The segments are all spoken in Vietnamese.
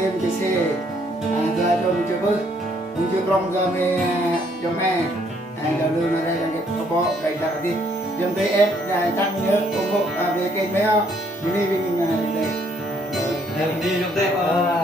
thêm cái xe giờ cho mình chơi bớt mình chơi con giờ mình cho mẹ giờ lương ở đây là cái bó đầy đặc đi dân tới ép tăng nhớ ủng hộ về kênh mấy không đi mình đây đi chúng ta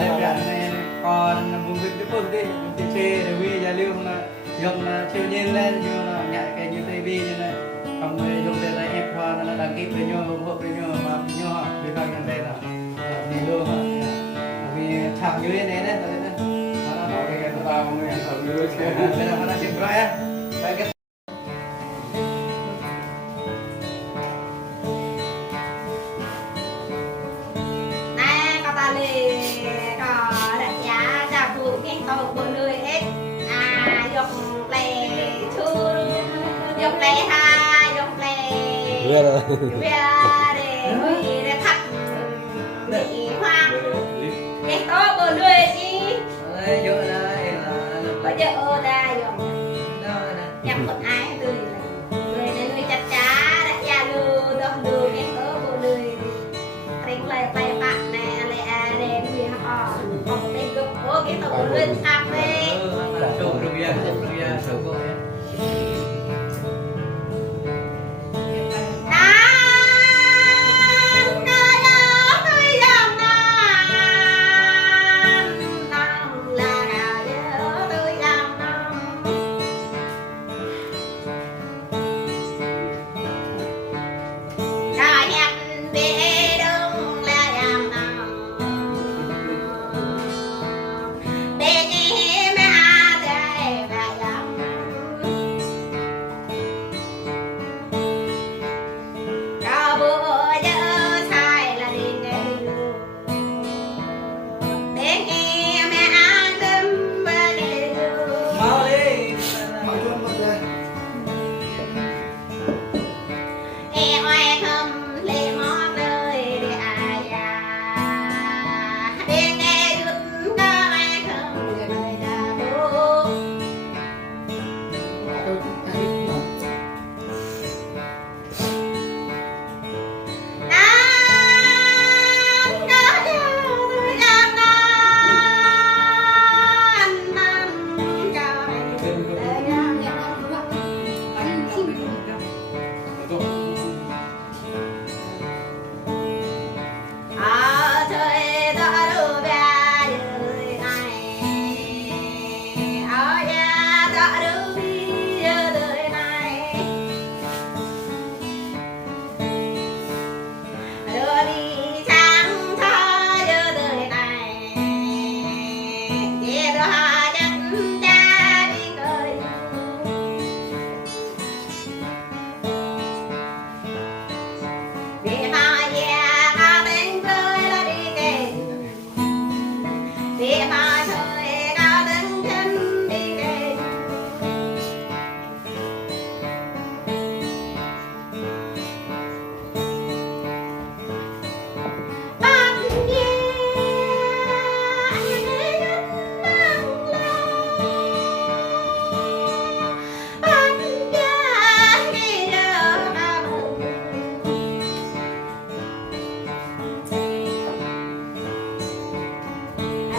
đẹp này còn vùng vịnh tiếp tục đi chơi chơi rồi vì giờ lưu là dùng siêu nhiên lên như là nhảy cái như TV như này không người dùng để lại ép hoa nó đăng ký với nhau ủng hộ với nhau mà nhau vì coi nhận đây là đi luôn vì chạm như thế này đấy nó bảo cái vào người ở dưới bây giờ nó đang chụp lại á cái về rồi để thắt bị hoang cái to bờ lưới đi giờ đây bây giờ ở đây rồi nhập một ai từ người này người chặt chá đã ra lừa đó lừa cái to bờ lưới đánh lại tay bạn này lại để người họ còn cái gấp ô cái to bờ lưới thắt đấy trộn rồi sầu cô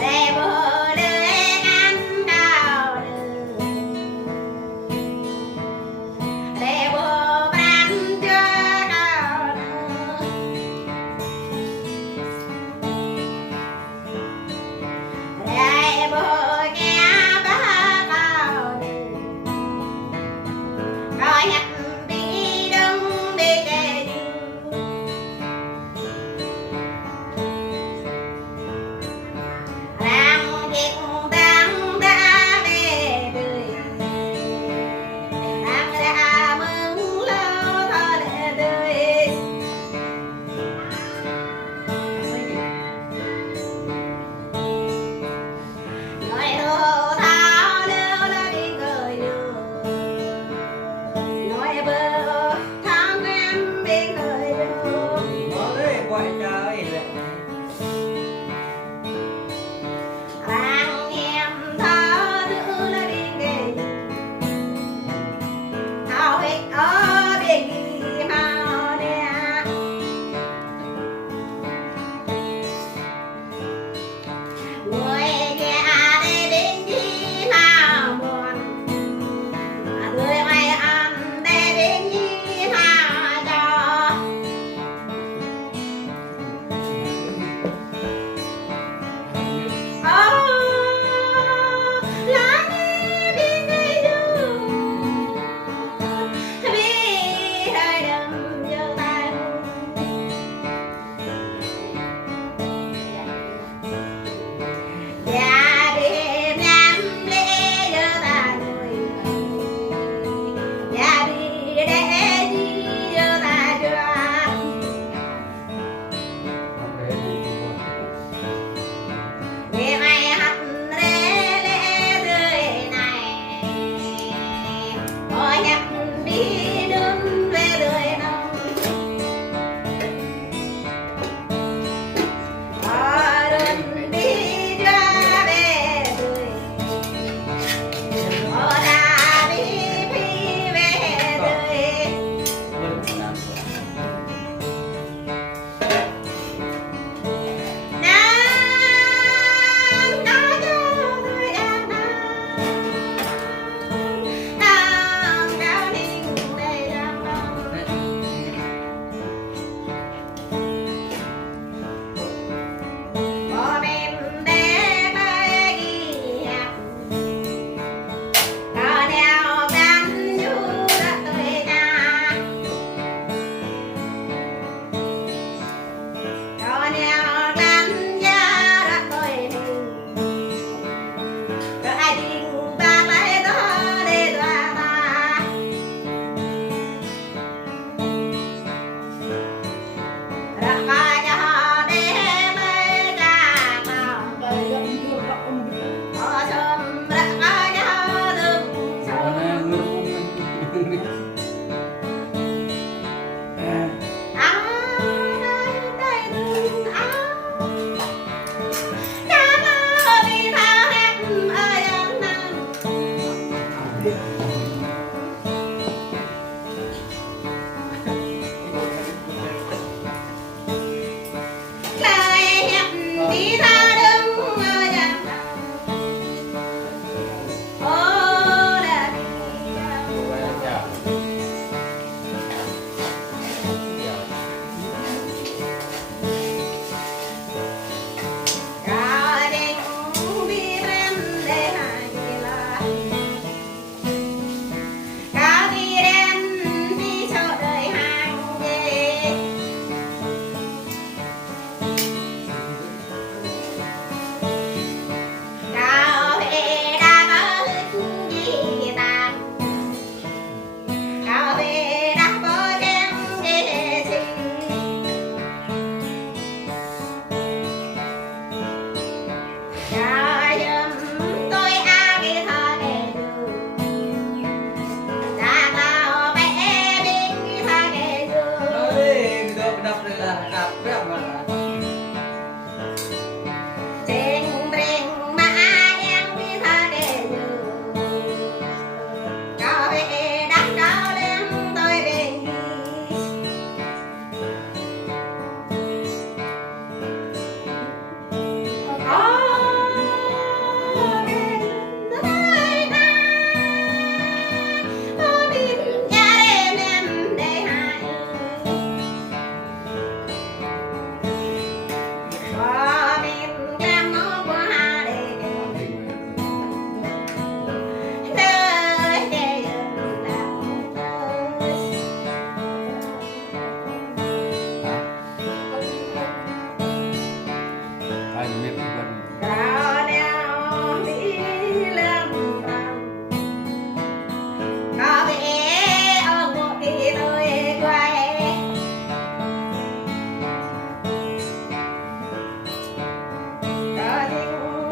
Hãy subscribe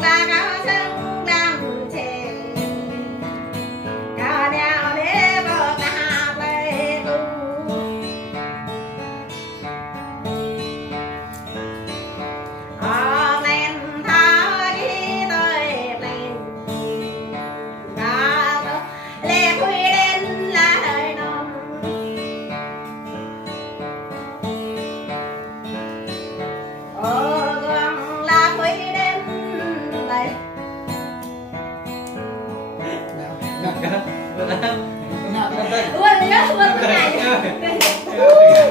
là cao sân làm chè cao đeo để bờ ta về tu men tháo đi tới men cao lệ quy đến là đời non con là quy đến đây Nào, nào, nào, đây. quên nhớ quên cái này